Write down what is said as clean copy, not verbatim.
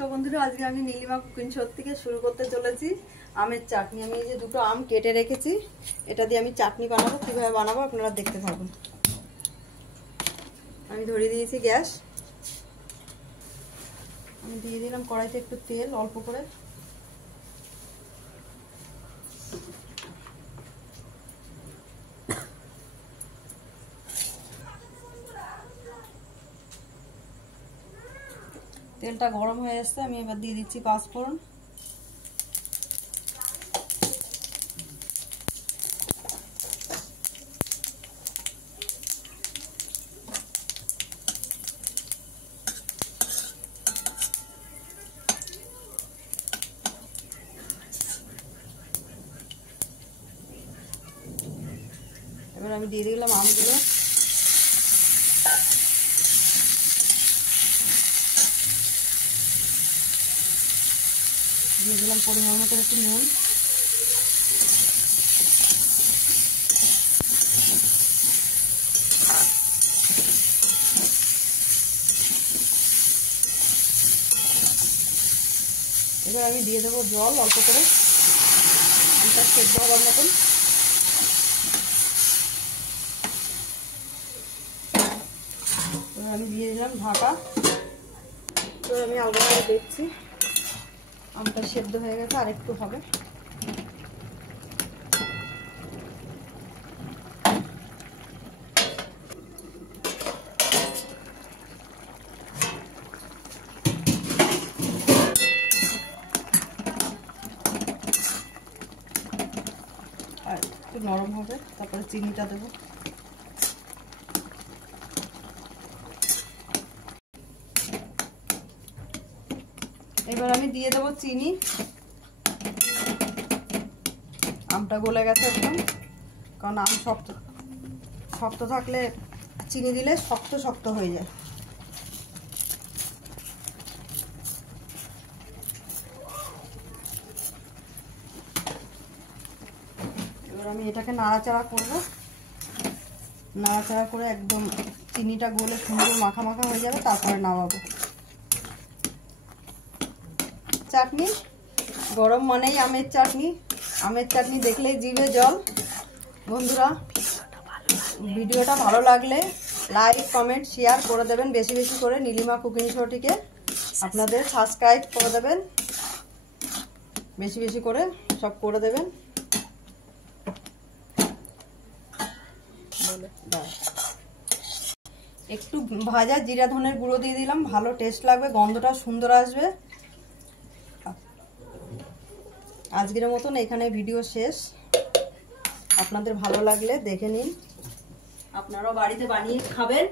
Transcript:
নমস্কার বন্ধুরা, আজকে আমি নীলিমা কুকিং শো থেকে শুরু করতে চলেছি আমের চাটনি। আমি এই যে দুটো আম কেটে রেখেছি, এটা দিয়ে আমি চাটনি বানাবো। কিভাবে বানাবো আপনারা দেখতে থাকুন। আমি ধরিয়ে দিয়েছি গ্যাস। আমি দিয়ে দিলাম কড়াইতে একটু তেল, অল্প করে। তেলটা গরম হয়ে আসছে, আমি এবার দিয়ে দিচ্ছি পাঁচফোড়ন। এবার আমি দিয়ে দিলাম আমগুলো। দিয়ে দিলাম পরিমাণ মতো একটু নুন। এবার আমি দিয়ে দেবো জল অল্প করে, আমটা সেদ্ধ হওয়ার মতন। এবার আমি দিয়ে দিলাম ঢাকা। এবার আমি আলাদা করে দেখছি আমটা সেদ্ধ হয়ে গেছে, আর একটু হবে। আর একটু নরম হবে, তারপরে চিনিটা দেবো। এবার আমি দিয়ে দেবো চিনি। আমটা গলে গেছে একদম, কারণ আম শক্ত শক্ত থাকলে চিনি দিলে শক্ত শক্ত হয়ে যায়। এবার আমি এটাকে নাড়াচাড়া করব। নাড়াচাড়া করে একদম চিনিটা গলে সুন্দর মাখা মাখা হয়ে যাবে, তারপরে নামাবো। চাটনি গরম মানেই আমের চাটনি। আমের চাটনি দেখলেই জিভে জল। বন্ধুরা, ভিডিওটা ভালো লাগলে লাইক, কমেন্ট, শেয়ার করে দেবেন বেশি বেশি করে। নীলিমা কুকিং শোটিকে আপনাদের সাবস্ক্রাইব করে দেবেন বেশি বেশি করে, সব করে দেবেন। একটু ভাজা জিরা ধনের গুঁড়ো দিয়ে দিলাম, ভালো টেস্ট লাগবে, গন্ধটা সুন্দর আসবে। আজকের মতন এখানে ভিডিও শেষ। আপনাদের ভালো লাগলে দেখে নিন, আপনারাও বাড়িতে বানিয়ে খাবেন।